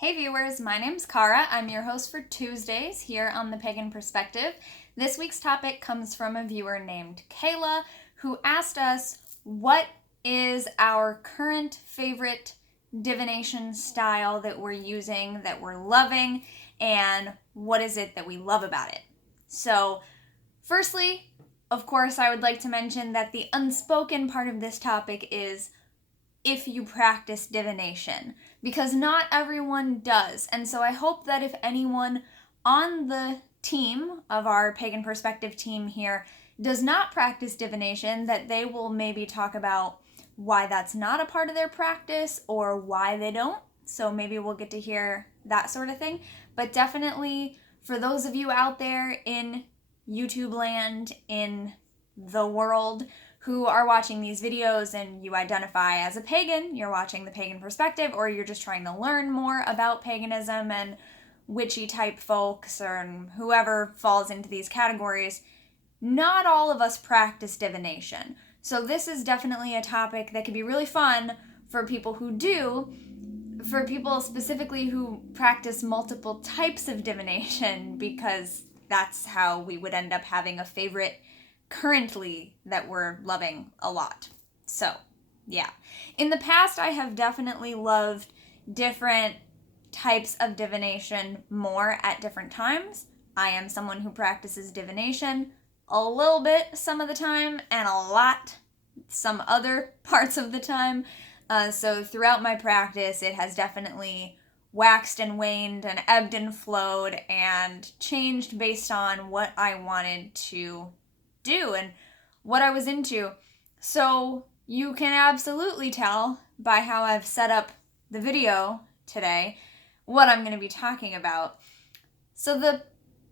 Hey viewers, my name's Cara. I'm your host for Tuesdays here on the Pagan Perspective. This week's topic comes from a viewer named Kayla who asked us what is our current favorite divination style that we're using, that we're loving, and what is it that we love about it. So, firstly, of course, I would like to mention that the unspoken part of this topic is if you practice divination, because not everyone does. And so I hope that if anyone on the team of our Pagan Perspective team here does not practice divination, that they will maybe talk about why that's not a part of their practice or why they don't. So maybe we'll get to hear that sort of thing. But definitely for those of you out there in YouTube land, in the world, who are watching these videos and you identify as a pagan, you're watching the Pagan Perspective, or you're just trying to learn more about paganism and witchy type folks or whoever falls into these categories, not all of us practice divination. So this is definitely a topic that could be really fun for people who do, for people specifically who practice multiple types of divination, because that's how we would end up having a favorite currently that we're loving a lot. So, yeah. In the past, I have definitely loved different types of divination more at different times. I am someone who practices divination a little bit some of the time and a lot some other parts of the time. So throughout my practice, it has definitely waxed and waned and ebbed and flowed and changed based on what I wanted to do and what I was into. So you can absolutely tell by how I've set up the video today what I'm going to be talking about. So the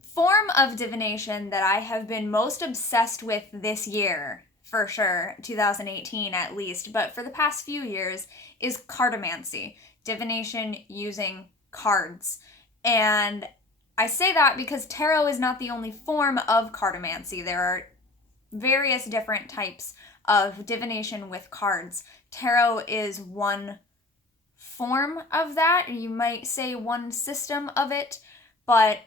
form of divination that I have been most obsessed with this year, for sure, 2018 at least, but for the past few years, is cartomancy, divination using cards. And I say that because tarot is not the only form of cartomancy. There are various different types of divination with cards. Tarot is one form of that. You might say one system of it, but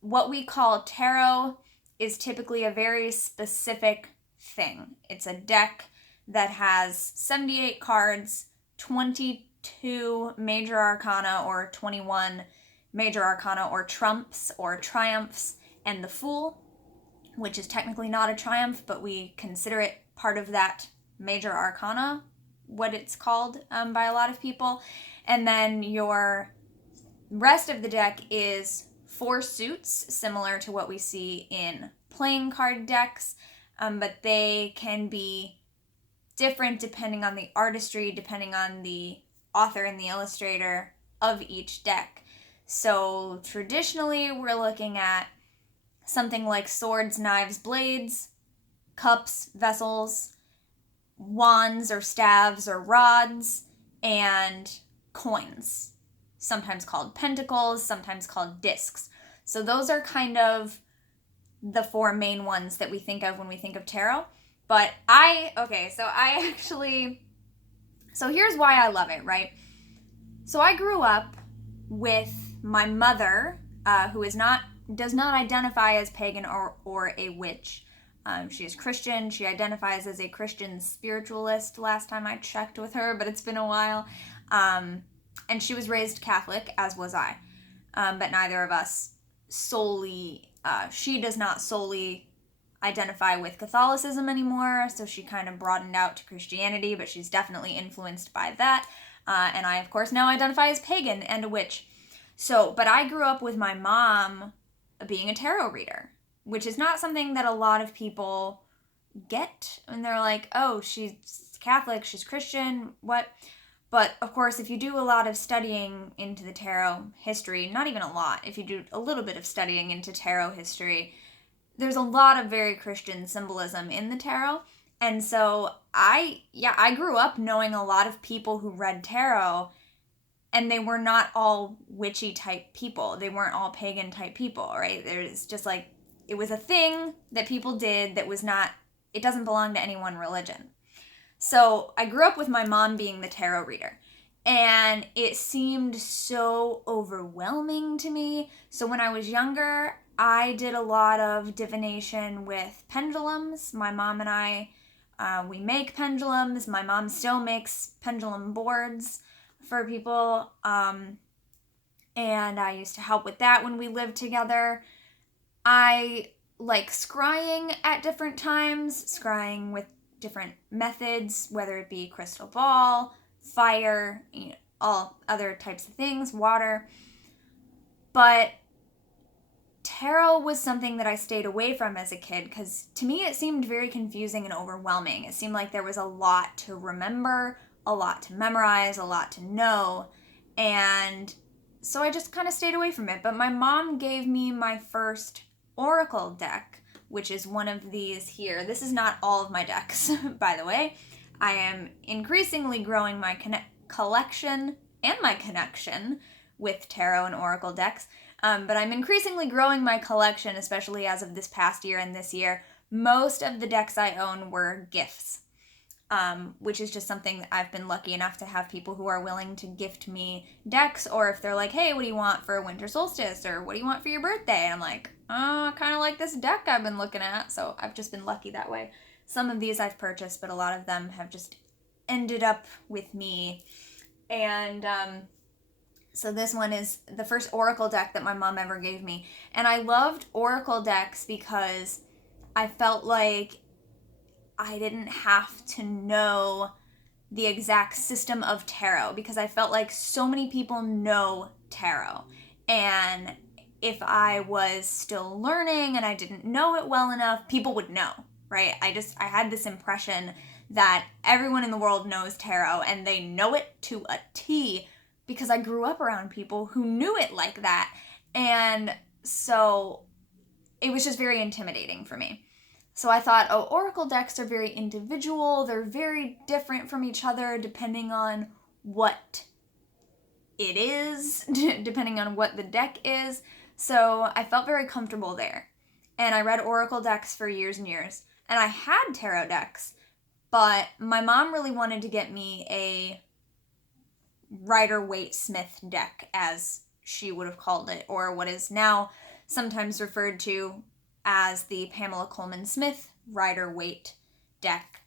what we call tarot is typically a very specific thing. It's a deck that has 78 cards, 22 major arcana or 21 major arcana or trumps or triumphs, and the Fool, which is technically not a triumph, but we consider it part of that major arcana, what it's called by a lot of people. And then your rest of the deck is 4 suits, similar to what we see in playing card decks, but they can be different depending on the artistry, depending on the author and the illustrator of each deck. So traditionally, we're looking at something like swords, knives, blades, cups, vessels, wands or staves or rods, and coins, sometimes called pentacles, sometimes called discs. So those are kind of the 4 main ones that we think of when we think of tarot. But so here's why I love it, right? So I grew up with my mother, who does not identify as pagan or a witch. She is Christian. She identifies as a Christian spiritualist last time I checked with her, but it's been a while. And she was raised Catholic, as was I. But neither of us she does not solely identify with Catholicism anymore, so she kind of broadened out to Christianity, but she's definitely influenced by that. And I, of course, now identify as pagan and a witch. So, but I grew up with my mom being a tarot reader, which is not something that a lot of people get. And they're like, oh, she's Catholic, she's Christian, what? But, of course, if you do a lot of studying into the tarot history, not even a lot, if you do a little bit of studying into tarot history, there's a lot of very Christian symbolism in the tarot. And so I grew up knowing a lot of people who read tarot, and they were not all witchy type people. They weren't all pagan type people, right? There's just like, it was a thing that people did that was not, it doesn't belong to any one religion. So I grew up with my mom being the tarot reader. and it seemed so overwhelming to me. So when I was younger, I did a lot of divination with pendulums. My mom and I, we make pendulums. My mom still makes pendulum boards for people. And I used to help with that when we lived together. I like scrying at different times, scrying with different methods, whether it be crystal ball, fire, all other types of things, water. But tarot was something that I stayed away from as a kid because to me it seemed very confusing and overwhelming. It seemed like there was a lot to remember, a lot to memorize, a lot to know, and so I just kind of stayed away from it. But my mom gave me my first oracle deck, which is one of these here. This is not all of my decks, by the way. I am increasingly growing my collection and my connection with tarot and oracle decks. But I'm increasingly growing my collection, especially as of this past year and this year. Most of the decks I own were gifts, which is just something that I've been lucky enough to have people who are willing to gift me decks, or if they're like, hey, what do you want for winter solstice, or what do you want for your birthday? And I'm like, I kind of like this deck I've been looking at, so I've just been lucky that way. Some of these I've purchased, but a lot of them have just ended up with me. And so this one is the first oracle deck that my mom ever gave me. And I loved oracle decks because I felt like I didn't have to know the exact system of tarot, because I felt like so many people know tarot. And if I was still learning and I didn't know it well enough, people would know, right? I had this impression that everyone in the world knows tarot and they know it to a T, because I grew up around people who knew it like that. And so it was just very intimidating for me. So I thought, oracle decks are very individual. They're very different from each other depending on what it is, depending on what the deck is. So I felt very comfortable there. And I read oracle decks for years and years. And I had tarot decks, but my mom really wanted to get me a Rider-Waite-Smith deck, as she would have called it, or what is now sometimes referred to as the Pamela Coleman Smith Rider-Waite deck,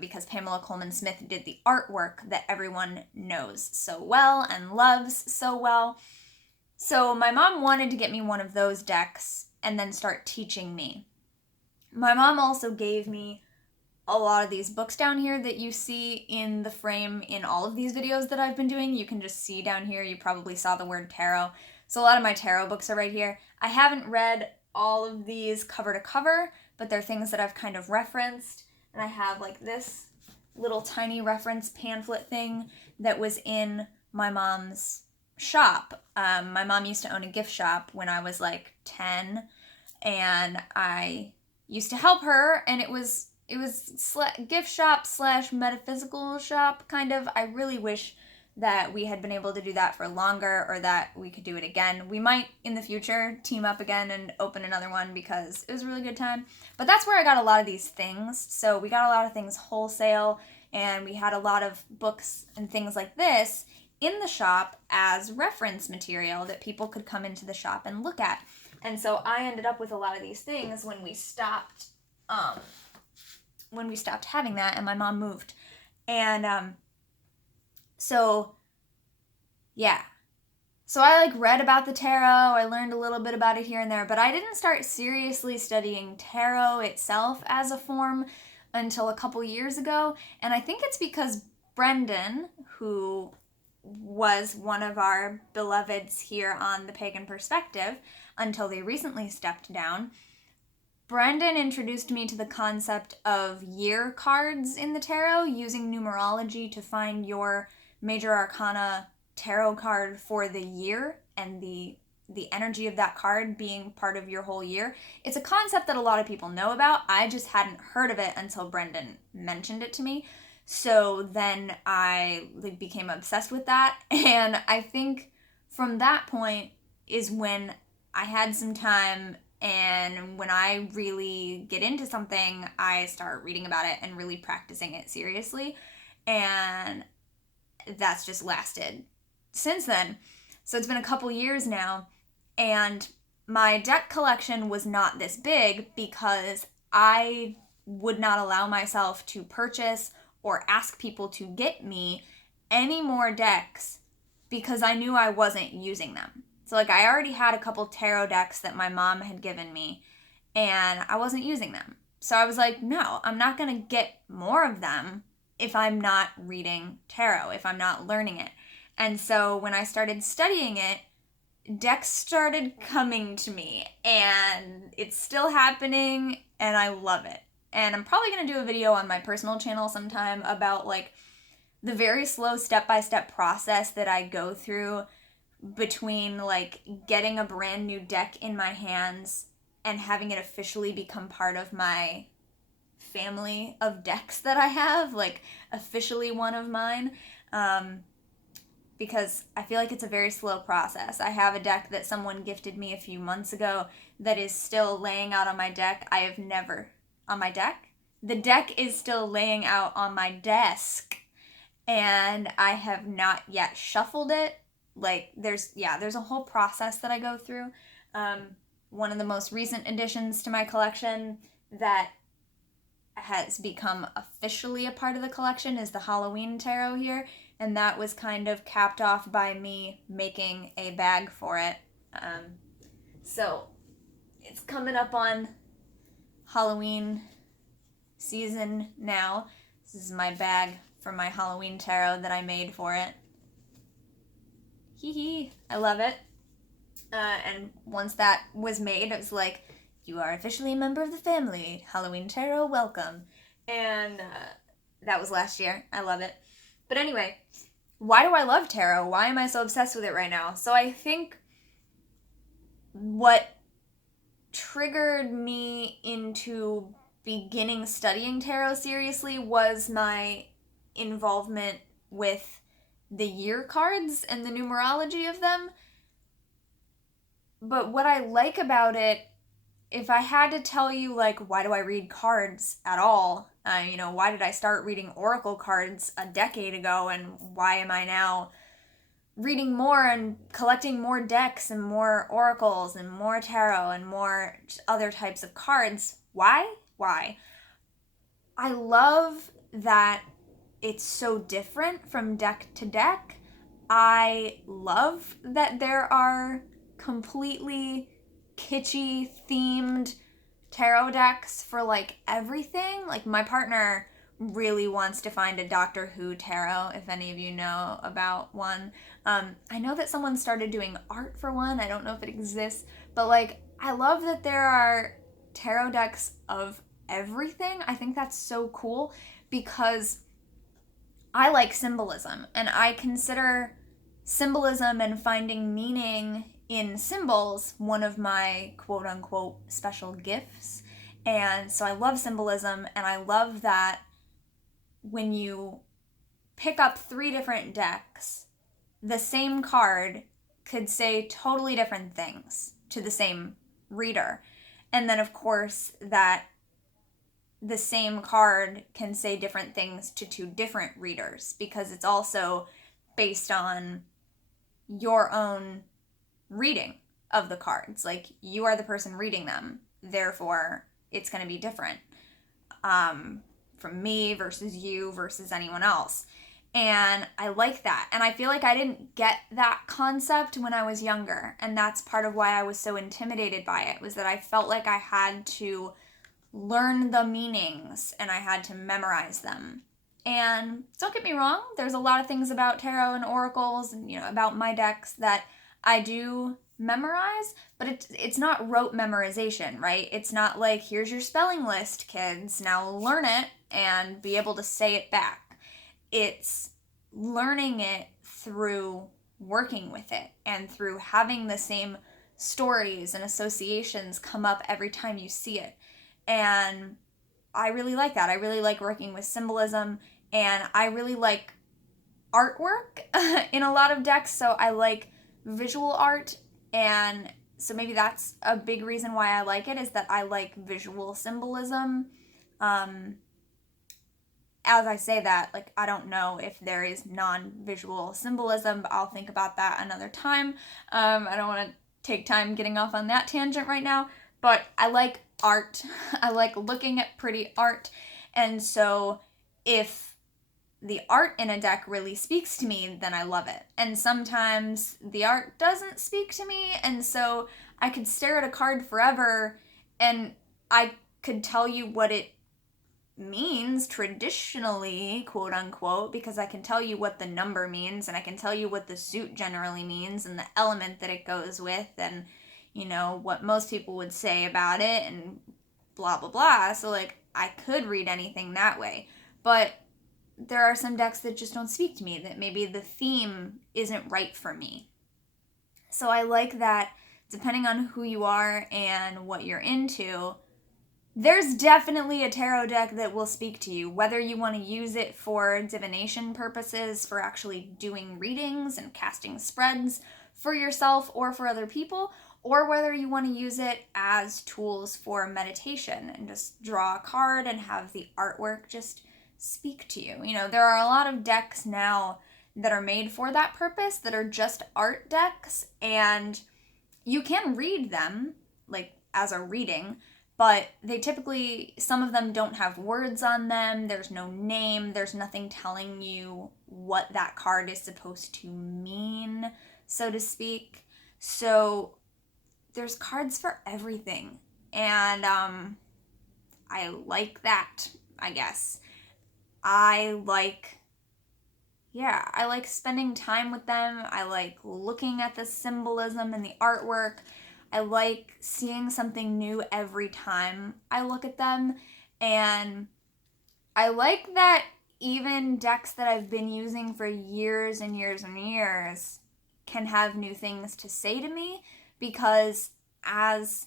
because Pamela Coleman Smith did the artwork that everyone knows so well and loves so well. So my mom wanted to get me one of those decks and then start teaching me. My mom also gave me a lot of these books down here that you see in the frame in all of these videos that I've been doing. You can just see down here, you probably saw the word tarot. So a lot of my tarot books are right here. I haven't read all of these cover to cover, but they're things that I've kind of referenced. And I have like this little tiny reference pamphlet thing that was in my mom's shop. My mom used to own a gift shop when I was like 10, and I used to help her, and it was gift shop / metaphysical shop, kind of. I really wish that we had been able to do that for longer, or that we could do it again. We might in the future team up again and open another one, because it was a really good time. But that's where I got a lot of these things. So we got a lot of things wholesale, and we had a lot of books and things like this in the shop as reference material that people could come into the shop and look at. And so I ended up with a lot of these things when we stopped having that, and my mom moved. And so I like read about the tarot. I learned a little bit about it here and there, but I didn't start seriously studying tarot itself as a form until a couple years ago. And I think it's because Brendan, who was one of our beloveds here on the Pagan Perspective until they recently stepped down, Brendan introduced me to the concept of year cards in the tarot, using numerology to find your major arcana tarot card for the year, and the energy of that card being part of your whole year. It's a concept that a lot of people know about. I just hadn't heard of it until Brendan mentioned it to me. So then I became obsessed with that, and I think from that point is when I had some time. And when I really get into something, I start reading about it and really practicing it seriously. And that's just lasted since then. So it's been a couple years now, and my deck collection was not this big because I would not allow myself to purchase or ask people to get me any more decks because I knew I wasn't using them. So like I already had a couple tarot decks that my mom had given me and I wasn't using them. So I was like, no, I'm not going to get more of them if I'm not reading tarot, if I'm not learning it. And so when I started studying it, decks started coming to me, and it's still happening, and I love it. And I'm probably going to do a video on my personal channel sometime about like the very slow step-by-step process that I go through between like getting a brand new deck in my hands and having it officially become part of my family of decks that I have, like officially one of mine. Because I feel like it's a very slow process. I have a deck that someone gifted me a few months ago that is still laying out on my deck. I have never, on my deck? The deck is still laying out on my desk, and I have not yet shuffled it. Like, there's a whole process that I go through. One of the most recent additions to my collection that has become officially a part of the collection is the Halloween tarot here. And that was kind of capped off by me making a bag for it. So it's coming up on Halloween season now. This is my bag for my Halloween tarot that I made for it. Hee hee, I love it. And once that was made, it was like, you are officially a member of the family. Halloween tarot, welcome. And that was last year. I love it. But anyway, why do I love tarot? Why am I so obsessed with it right now? So I think what triggered me into beginning studying tarot seriously was my involvement with the year cards and the numerology of them. But what I like about it, if I had to tell you, like, why do I read cards at all? Why did I start reading oracle cards a decade ago, and why am I now reading more and collecting more decks and more oracles and more tarot and more other types of cards? Why? I love that it's so different from deck to deck. I love that there are completely kitschy themed tarot decks for like everything. Like my partner really wants to find a Doctor Who tarot, if any of you know about one. I know that someone started doing art for one. I don't know if it exists, but like I love that there are tarot decks of everything. I think that's so cool because I like symbolism, and I consider symbolism and finding meaning in symbols one of my quote unquote special gifts. And so I love symbolism, and I love that when you pick up 3 different decks, the same card could say totally different things to the same reader. And then of course that the same card can say different things to 2 different readers, because it's also based on your own reading of the cards. Like, you are the person reading them, therefore it's going to be different from me versus you versus anyone else. And I like that. And I feel like I didn't get that concept when I was younger, and that's part of why I was so intimidated by it, was that I felt like I had to learn the meanings and I had to memorize them. And don't get me wrong, there's a lot of things about tarot and oracles and about my decks that I do memorize, but it's not rote memorization, right? It's not like, here's your spelling list, kids, now learn it and be able to say it back. It's learning it through working with it and through having the same stories and associations come up every time you see it. And I really like that. I really like working with symbolism, and I really like artwork in a lot of decks. So I like visual art, and so maybe that's a big reason why I like it, is that I like visual symbolism. as I say that, like, I don't know if there is non-visual symbolism, but I'll think about that another time. I don't want to take time getting off on that tangent right now, but I like art. I like looking at pretty art, and so if the art in a deck really speaks to me, then I love it. And sometimes the art doesn't speak to me, and so I could stare at a card forever and I could tell you what it means traditionally, quote unquote, because I can tell you what the number means and I can tell you what the suit generally means and the element that it goes with and, you know, what most people would say about it and blah, blah, blah. So, like, I could read anything that way. But there are some decks that just don't speak to me, that maybe the theme isn't right for me. So I like that depending on who you are and what you're into, there's definitely a tarot deck that will speak to you, whether you want to use it for divination purposes, for actually doing readings and casting spreads for yourself or for other people, or whether you want to use it as tools for meditation and just draw a card and have the artwork just speak to you. You know, there are a lot of decks now that are made for that purpose that are just art decks, and you can read them, like, as a reading, but they typically, some of them don't have words on them, there's no name, there's nothing telling you what that card is supposed to mean, so to speak. So there's cards for everything, and I like that, I guess. I like spending time with them. I like looking at the symbolism and the artwork. I like seeing something new every time I look at them. And I like that even decks that I've been using for years and years and years can have new things to say to me, because as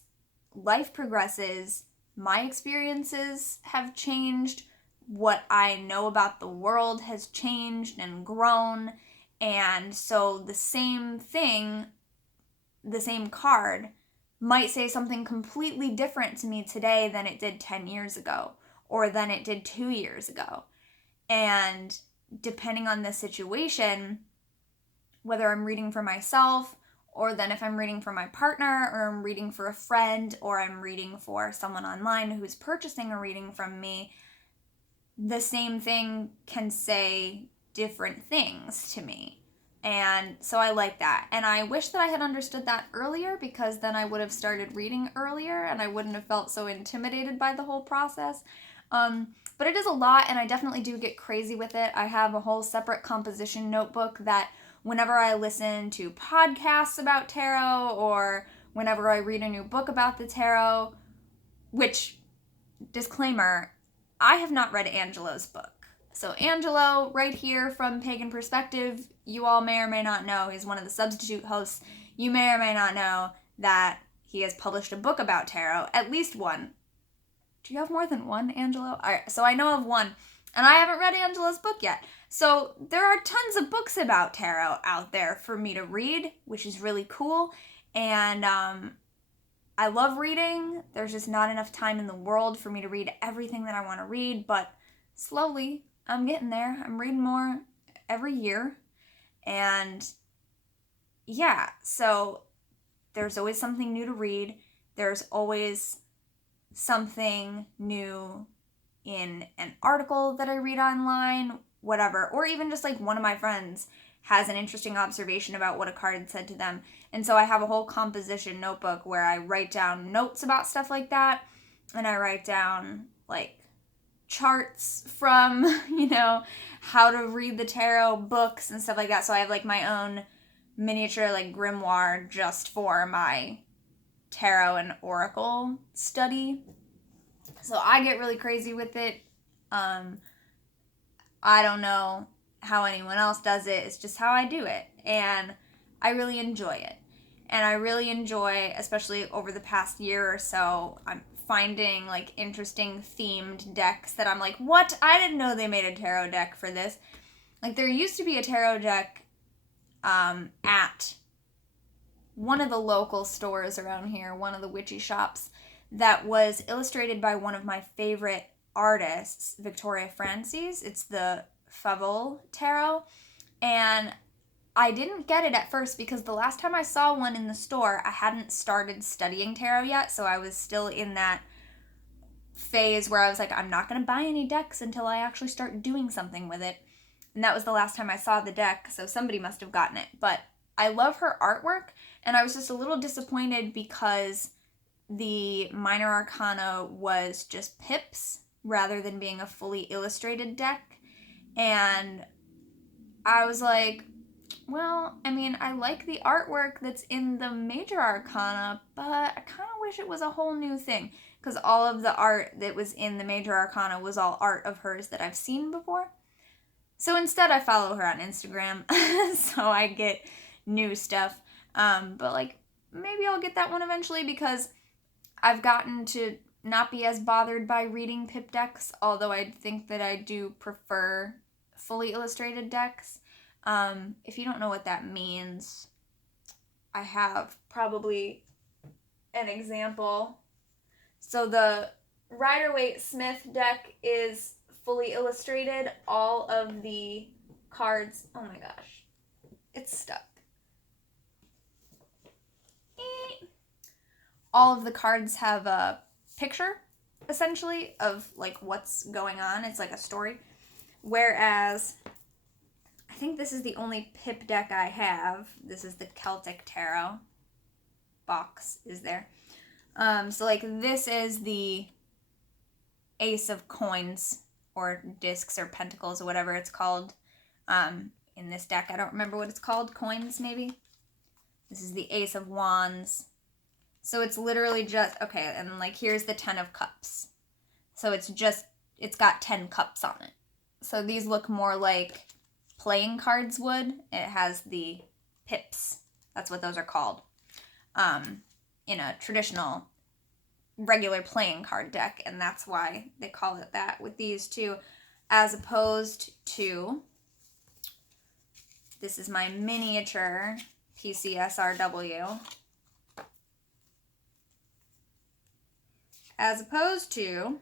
life progresses, my experiences have changed. What I know about the world has changed and grown, and so the same thing, the same card, might say something completely different to me today than it did 10 years ago, or than it did 2 years ago. And depending on the situation, whether I'm reading for myself, or then if I'm reading for my partner, or I'm reading for a friend, or I'm reading for someone online who's purchasing a reading from me, the same thing can say different things to me. And so I like that. And I wish that I had understood that earlier, because then I would have started reading earlier and I wouldn't have felt so intimidated by the whole process. But it is a lot, and I definitely do get crazy with it. I have a whole separate composition notebook that whenever I listen to podcasts about tarot, or whenever I read a new book about the tarot, which, disclaimer, I have not read Angelo's book. So Angelo, right here from Pagan Perspective, you all may or may not know, he's one of the substitute hosts. You may or may not know that he has published a book about tarot, at least one. Do you have more than one, Angelo? All right, so I know of one, and I haven't read Angelo's book yet. So there are tons of books about tarot out there for me to read, which is really cool. And I love reading. There's just not enough time in the world for me to read everything that I want to read, but slowly I'm getting there. I'm reading more every year. And yeah, so there's always something new to read. There's always something new in an article that I read online, whatever, or even just like one of my friends has an interesting observation about what a card said to them. And so I have a whole composition notebook where I write down notes about stuff like that, and I write down like charts from, you know, how to read the tarot books and stuff like that. So I have like my own miniature like grimoire just for my tarot and oracle study. So I get really crazy with it. I don't know how anyone else does it. It's just how I do it. And I really enjoy it. And I really enjoy, especially over the past year or so, I'm finding like interesting themed decks that I'm like, what? I didn't know they made a tarot deck for this. Like, there used to be a tarot deck at one of the local stores around here, one of the witchy shops, that was illustrated by one of my favorite artist's, Victoria Francis. It's the Favorites tarot. And I didn't get it at first because the last time I saw one in the store, I hadn't started studying tarot yet. So I was still in that phase where I was like, I'm not going to buy any decks until I actually start doing something with it. And that was the last time I saw the deck, so somebody must have gotten it. But I love her artwork, and I was just a little disappointed because the Minor Arcana was just pips rather than being a fully illustrated deck. And I was like, well, I mean, I like the artwork that's in the Major Arcana, but I kind of wish it was a whole new thing, because all of the art that was in the Major Arcana was all art of hers that I've seen before. So instead I follow her on Instagram, so I get new stuff. But like, maybe I'll get that one eventually, because I've gotten to not be as bothered by reading pip decks, although I think that I do prefer fully illustrated decks. If you don't know what that means, I have probably an example. So the Rider-Waite-Smith deck is fully illustrated. All of the cards, oh my gosh, it's stuck. All of the cards have a picture, essentially, of like what's going on. It's like a story. Whereas, I think this is the only pip deck I have. This is the Celtic Tarot box is there. So like this is the Ace of Coins, or discs, or pentacles, or whatever it's called in this deck. I don't remember what it's called. Coins, maybe? This is the Ace of Wands. So it's literally just, okay, and like here's the 10 of Cups. So it's got 10 cups on it. So these look more like playing cards would. It has the pips. That's what those are called. In a traditional regular playing card deck, and that's why they call it that with these two, as opposed to, this is my miniature PCSRW, as opposed to,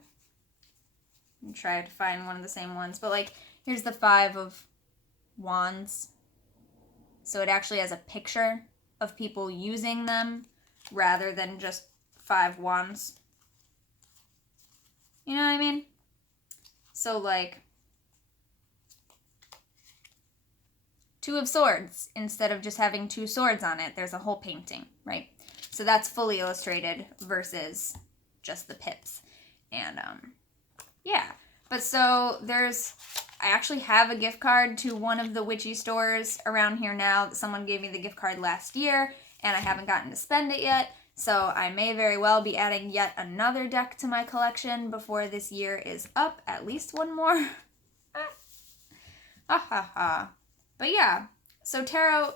I'm trying to find one of the same ones, but like here's the 5 of Wands, so it actually has a picture of people using them rather than just 5 wands. You know what I mean? So like 2 of Swords, instead of just having 2 swords on it, there's a whole painting, right? So that's fully illustrated versus just the pips. And yeah, but so I actually have a gift card to one of the witchy stores around here now. Someone gave me the gift card last year, and I haven't gotten to spend it yet. So I may very well be adding yet another deck to my collection before this year is up. At least one more. But yeah, so tarot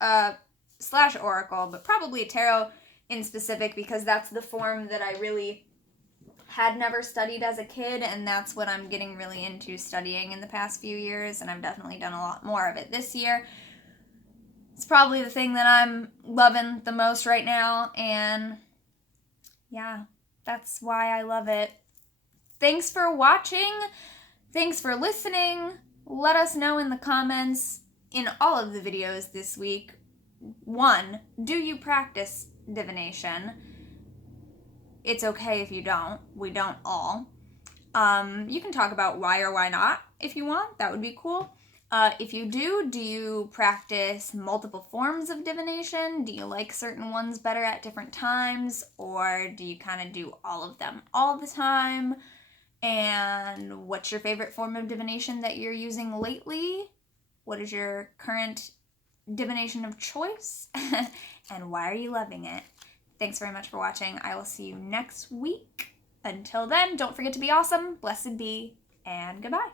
/ oracle, but probably tarot in specific, because that's the form that I really had never studied as a kid, and that's what I'm getting really into studying in the past few years, and I've definitely done a lot more of it this year. It's probably the thing that I'm loving the most right now, and yeah, that's why I love it. Thanks for watching. Thanks for listening. Let us know in the comments in all of the videos this week. 1, do you practice divination? It's okay if you don't. We don't all. You can talk about why or why not if you want. That would be cool. If you do you practice multiple forms of divination? Do you like certain ones better at different times? Or do you kind of do all of them all the time? And what's your favorite form of divination that you're using lately? What is your current divination of choice? And why are you loving it? Thanks very much for watching. I will see you next week. Until then, don't forget to be awesome, blessed be, and goodbye.